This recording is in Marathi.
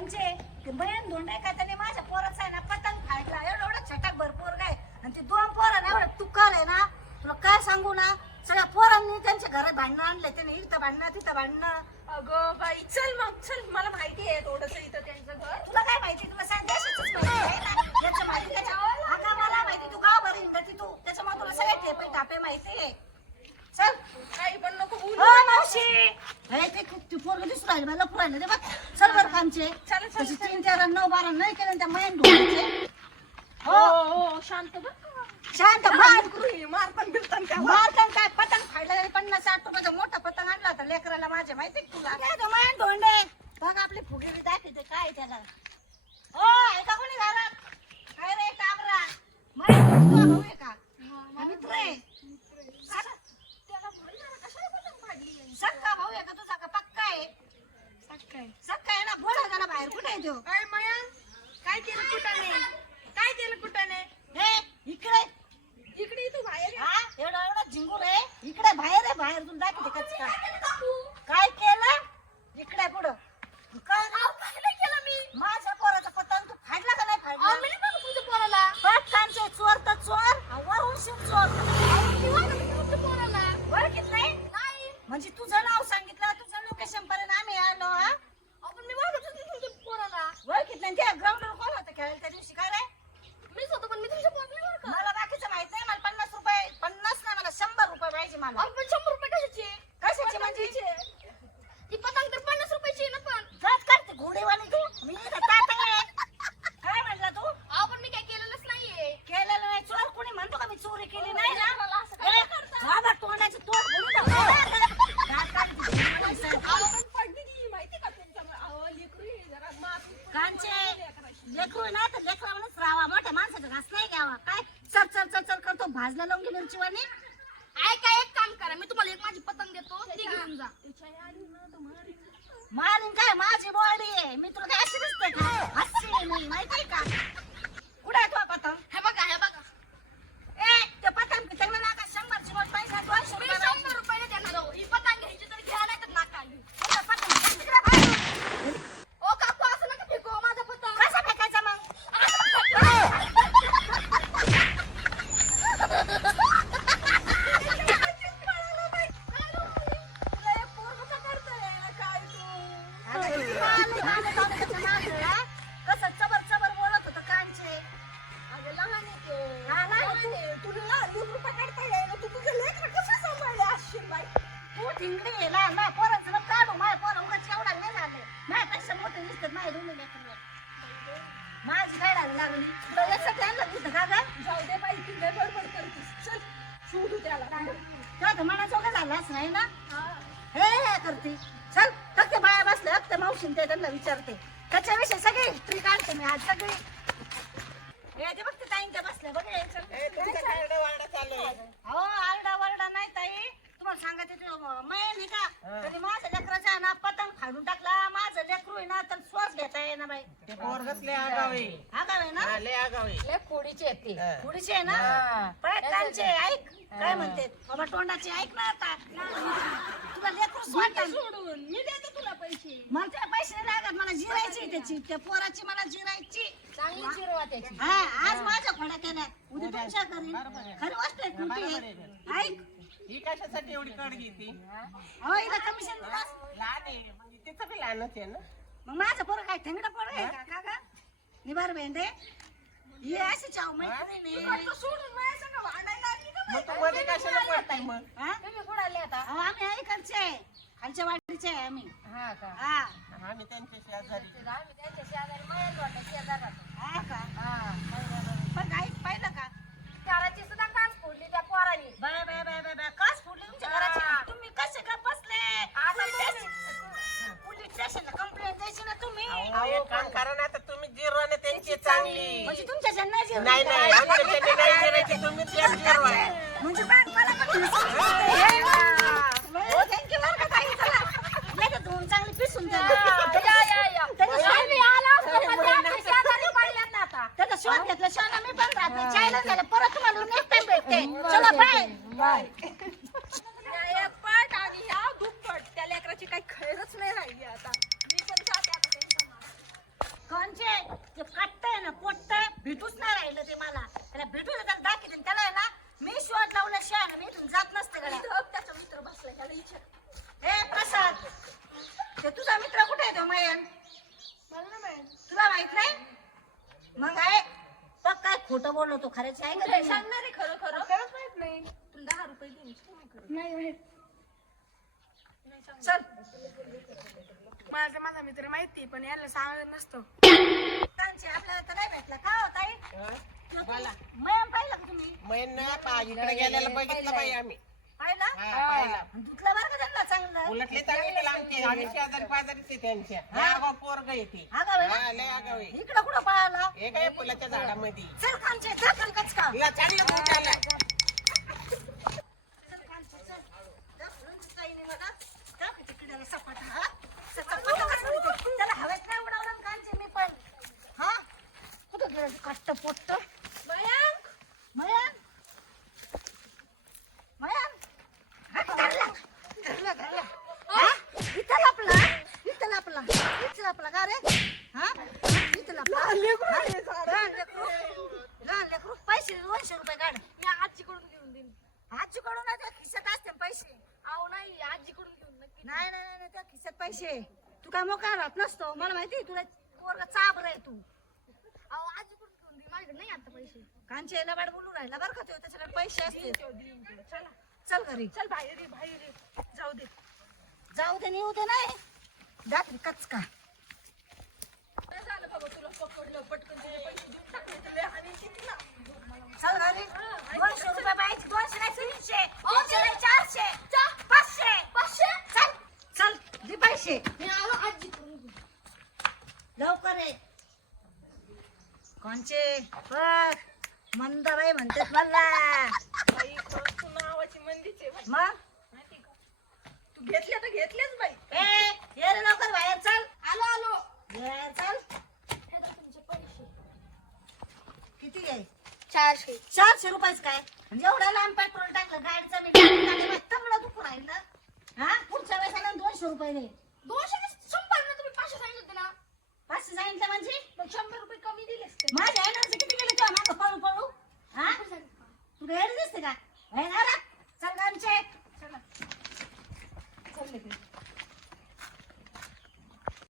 म्हणजे ते बयान धुंड आहे का त्याने माझ्या पोराचा आहे ना पतंग फाडला एवढा एवढा छटाक भरपूर काय आणि ते दोन पोरं ना एवढं तुकार आहे ना तुला काय सांगू ना? सगळ्या पोरांनी त्यांच्या घरात भांडणं आणले त्याने इथं भांडणं तिथं भांडणं. अगं बाई चल मग चल दिसू राहिले दे बघ. बरं कामचे चला, चला, तशी तीन चार नऊ बारा नाही केलं त्या मयन ढोळायचे हो. हो शांत बघ. शांत मार मार पण बिलतान मारतान काय पतंग फाडला पन्नास साठ रुपयाचा मोठा पतंग आणला होता लेकराला माझ्या. माहिती का तुला काय तो मयन ढोंडे बघ आपली फुगेरी दाखवते काय आहे त्याला हो ऐका कोणी घरात काय रे काबरा मयन तुझा भाऊ आहे का हा मित्र आहे साला, त्याला बोल ना, कशाला पतंग फाडली सक्का भाऊ आहे का तुझा का पक्का आहे सक्का आहे ना बोला त्याला बाहेर कुठे आहे तो? काय मया काय केलं कुठाने काय केलं कुठाने हे इकडे. इकडे तू बाहेर. हा एवढा एवढा झिंगूर आहे इकडे बाहेर आहे बाहेर तुला दाखवते कच হচ্ছে मारून काय? माझी बॉडी आहे. मी तुला काय अशी दिसते का? अशी मी माहिती आहे का? तू ठिंगडी आहे ना माझ्या पोराचं नको काढू माझ्या पोरं उगाच एवढा नाही झाले. माझ्यापेक्षा मोठे दिसतात माझ्या दोन्ही लेकरं. माझी काय लागली लागली? तुला दिसतं का गं? जाऊ दे बाई, ती लय बडबड करतीस. चल, त्याला. नाही ना? हा. करते. चल फक्त बाया बसल्या फक्त मावशीन ते त्यांना विचारते. त्याच्याविषयी सगळी हिस्ट्री काढते मी आज सगळी. हे ते बघते ताईन त्या बसल्या बघ हे, चल. हो आरडा वरडा नाही ताई तुम्हाला सांगायचं ते मयन आहे का तरी माझ्या लेकराचा ना पतंग फाडून टाकला माझं लेकरू आहे ना तर श्वास घेता येईना बाई ते पोरगच लय आगावे आगाव आहे ना हा, लय आगावे खोडीचे आहेत ते. हा. थोडीशी आहे ना? ऐक. काय म्हणते? बाबा तोंडाचे ऐक ना आता. तुला लेकरू वाटत सोडून मी देते तुला पैसे. मला त्या पैसे नाही लागत मला जिरायची त्याची. त्या पोराची मला जिरायची. चांगली चिरवा त्याची. हा आज माझ्या केल्या उद्या तुमच्या करीन खरी गोष्ट आहे. आहे. ऐक. ही कशासाठी एवढी कड घेते? अहो हिला कमिशन दिलास लहान आहे. म्हणजे तिचं बी लहानच आहे ना? मग माझं पोरं काय थंगडं पोरं आहे का का निभार बेंदे अशी चाव मैत्रिणी सोडून माझ्या संग भांडायला लागली का मग तू मध्ये कशाला पडताय मग हा. तुम्ही कुठं आले आता अहो आम्ही आहे खालच्या वाडीचे आहे आम्ही हा का हा आम्ही त्यांच्या शेजारी आम्ही त्यांच्या शेजारी मयत वाटत शेजार राहतो हा. का हा पण ऐक पाहिलं का चाराची सुद्धा काच फोडली त्या पोरानी bye bye bye bye bye काच फुटली तुमच्या घराची तुम्ही कसे का बसले? पोलीस स्टेशनला द्यायची ना तुम्ही? अहो, एक काम करा ना आता तुम्ही जिरवा ना त्यांची चांगली. म्हणजे तुमच्या नाही नाही आमच्या नाही जिरायची तुम्ही त्याच जिरवा म्हणजे बँक मला पण हो. थँक्यू बरं का ताई चला. लगेच धुवून चांगली पिसून द्या या या या. त्याचा आम्ही आलो असतो पण ते आमच्या शेजारी पडल्यात ना आता. त्याचा शोध घेतला शोना मी पण राहते. चायला झालं परत तुम्हाला नेक्स्ट टाइम भेटते. चला बाय. या ते काटतंय ना पोटतंय भेटूच नाही राहिलं ते मला. त्याला भेटू दे, त्याला दाखवते आणि त्याला आहे ना मी शोध लावलं शान मी इथून जात नसते गड्या त्याचा मित्र बसलाय त्याला विचार. ए प्रसाद ते तुझा मित्र कुठे आहे तो मयन? मला नाही माहीत. तुला माहीत नाही? मग आहे. बघ काय खोटं बोललो तो खरंच आहे का? सांगणार आहे खरं खरं? खरंच माहीत नाही. तुला दहा रुपये देईन. नाही माहीत. चल. मला तर माझा मित्र माहिती पण याला सांगत नसतो. त्यांची आपल्याला तर नाही भेटला. का बोला. पाहिलं का तुम्ही? महिना इकडे गेलेला बघितलं बाई आम्ही. पाहिलं? हा, पाहिलं. आणि धुतलं बरं का त्यांना चांगलं? उलटले चांगले आम्ही शेजारी पाजारीच त्यांच्या. आगाऊ पोरग येते आगाऊ आहे ना? हा लय आगाऊ आहे. इकडं कुठं पाहिला हे काय फुलाच्या झाडामध्ये? चल कांचे चल हिला. चल कांचे चल दाखवून काही नाही मला दाखव तिकडे सपाट हा सपाट कसं त्याला हवेत नाही उडवलं ना कांचे मी पण हा कुठं गेलं ते कट्ट पोट्ट मयांक! मयन हा, धरला. धरला इथं लपला. इथं लपला. इथं लपला का रे? हा? इथं लपला. लहान लेकरू लहान लेकरू? पैसे दोनशे रुपये काढ. मी आजीकडून घेऊन देईन आजूकडून नाही त्या खिशात असते पैसे. अहो नाही आजीकडून घेऊन नक्की नाही नाही नाही त्या खिशात पैसे. तू काय मोकळा राहत नसतो. मला माहिती तुला पोरगा चाबर आहे तू अहो आजीकडून घेऊन देईन माझ्याकडे नाही आता पैसे. कांचे लबाड बोलू राहिला बरं का तो त्याच्याकडे पैसे असते देईन तो, देईन तो. चला चल घरी. चल बाहेर ये बाहेर ये. जाऊ दे. जाऊ दे नेऊ दे नाही. दाखवी कच का झालं बाबा तुला पकडलं पटकन तुझे पैसे देऊन टाकले तुला आणि किती ना. चल घरी. दोनशे रुपये पाहिजे दोनशे नाही तीनशे तीनशे नाही चारशे पाचशे पाचशे चल चल दे पैसे मी आलो आजीकडून घेऊन. लवकर ये कोणचे? बघ मंदाबाई म्हणतात मला. बाई खरंच तू नावाची मंदीच आहे बाई. मग? माहिती का? तू घेतल्या तर घेतल्याच बाई. ए ये रे लवकर बाहेर चल. आलो आलो. बाहेर चल. हे धर तुमचे पैसे. किती आहे? चारशे. चारशे रुपयाच काय? म्हणजे एवढा लांब पेट्रोल टाकलं गाडीचं मी तंगडं दुखू राहिलं. हा? पुढच्या वेळेस आला दोनशे रुपये दे. दोनशे संपाल ना तुम्ही पाचशे सांगितलं होते ना. पाचशे सांगितलं म्हणजे? माझ्या एनर्जी किती गेली तुला मागं पळू पळू? हा? तू गैर दिसते का? चल आमचे चल.